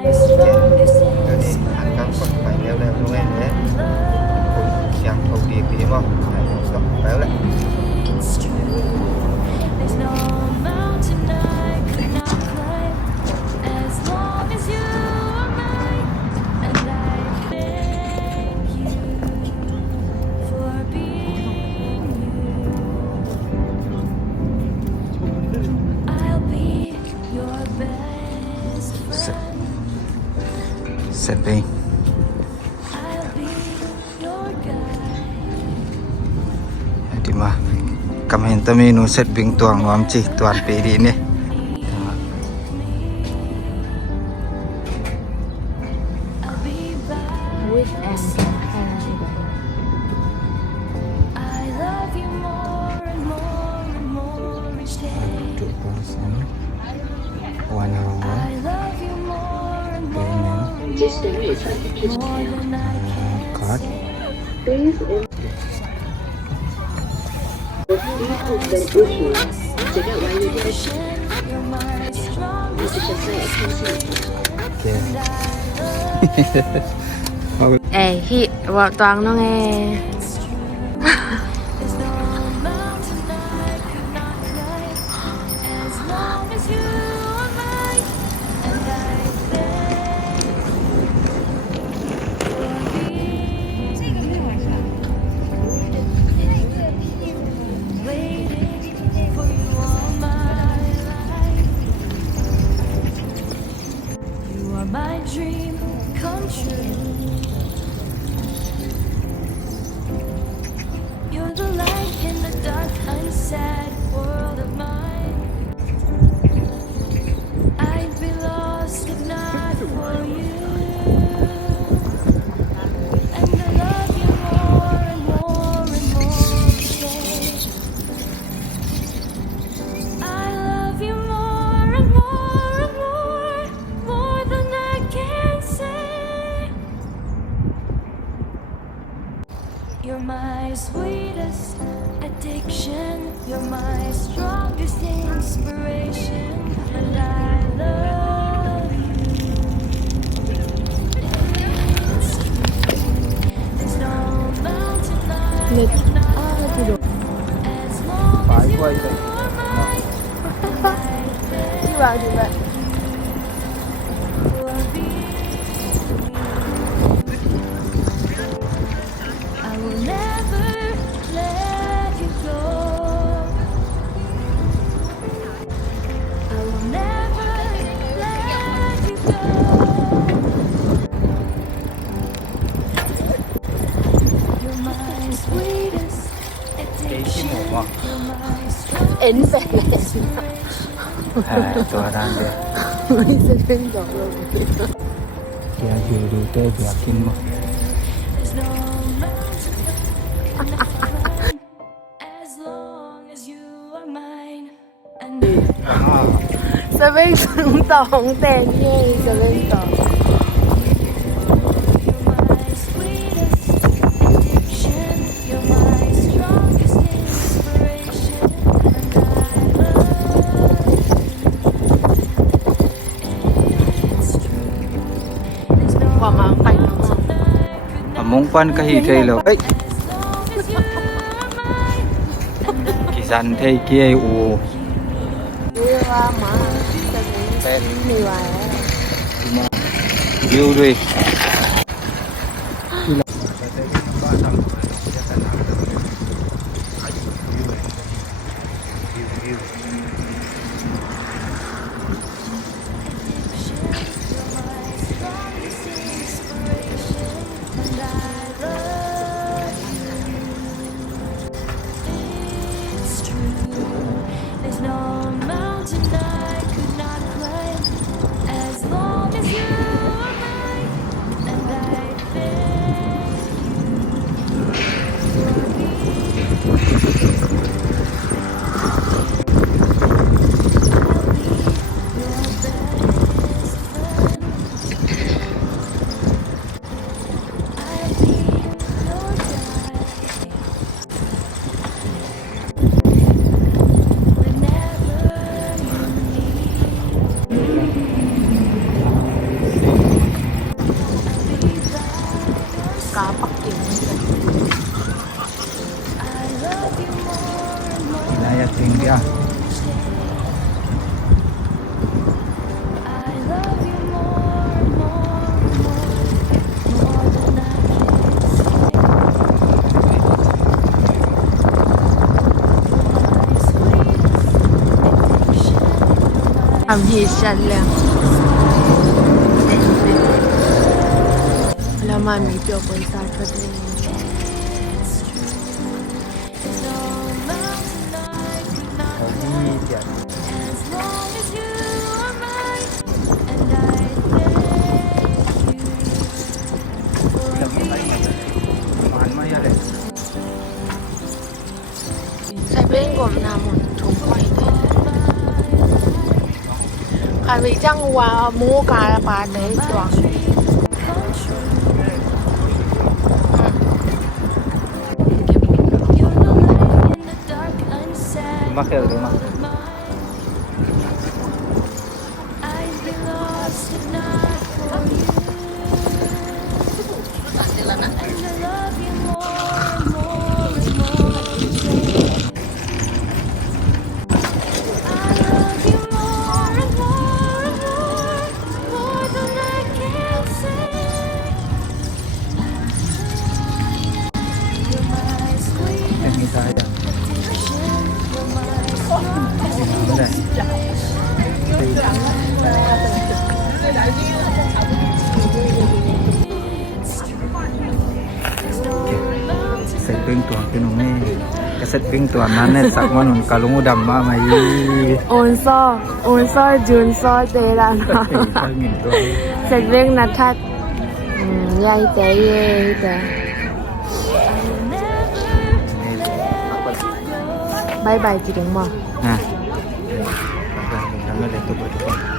เดี๋ยวนี้หันกลางคนไปแล้วๆด้วยเนี่ยคุณยังโชคดีดีมั้งต้องไปแล้วเสร็จเองdi mah kami hentam inu set bing tuang nuam cih tuan pedi ni with and one hour card Ê, hi, vào toàn nó nghe. My dream come true. You're the light in the dark, unsad world of mine. I'd be lost if not for you. And I love you more and more and more each day. I love you more and more and more than I can say. You're my sweetest addiction. You're my strongest inspiration. And I love you. It's true. There's no mountain I cannot climb. As long as you are mine. Đi vào thì vậy. I will never let you go. I will never let you go. You're my sweetest addiction. You're my strongest Ến về là inspiration. ตัวด้านเดียว Ui, sẽ lên giỏ rồi. เดี๋ยวอยู่ดูเต้เดี๋ยวกินมั้ง There's no mountain I cannot climb. As long as you are mine. And Sẽ bên xuống tổng tên nhé, sẽ bên tổng. you're my sweetest addiction. You're my strongest inspiration. And I love you. It's true. There's no Quả mà phải nó mà. mountain I could not mong quan cái gì đây rồi as long as you are mine. And I cái dàn thay kia u Ui, hoa mà. Sẽ bên mì hoài á. view đi It's true. There's no mountain I could not climb as long as you are mine. And Amhishan lang. Alam mami, ito ako sa atin. Sa Bengom namun tumpoy din. Kami chẳng qua mua cả bà để toàn. Makhel di ma. Ini saya. Set ping tuan pinu me. Set ping tuan mana sak manun kalungu damma mai. Ôn so Jun so tê là nó. Ngin tuan. Sạch viên nà thắt. Yai tế yê tế. Bye bye chị đừng mò. Nah. Kami dito berdepan.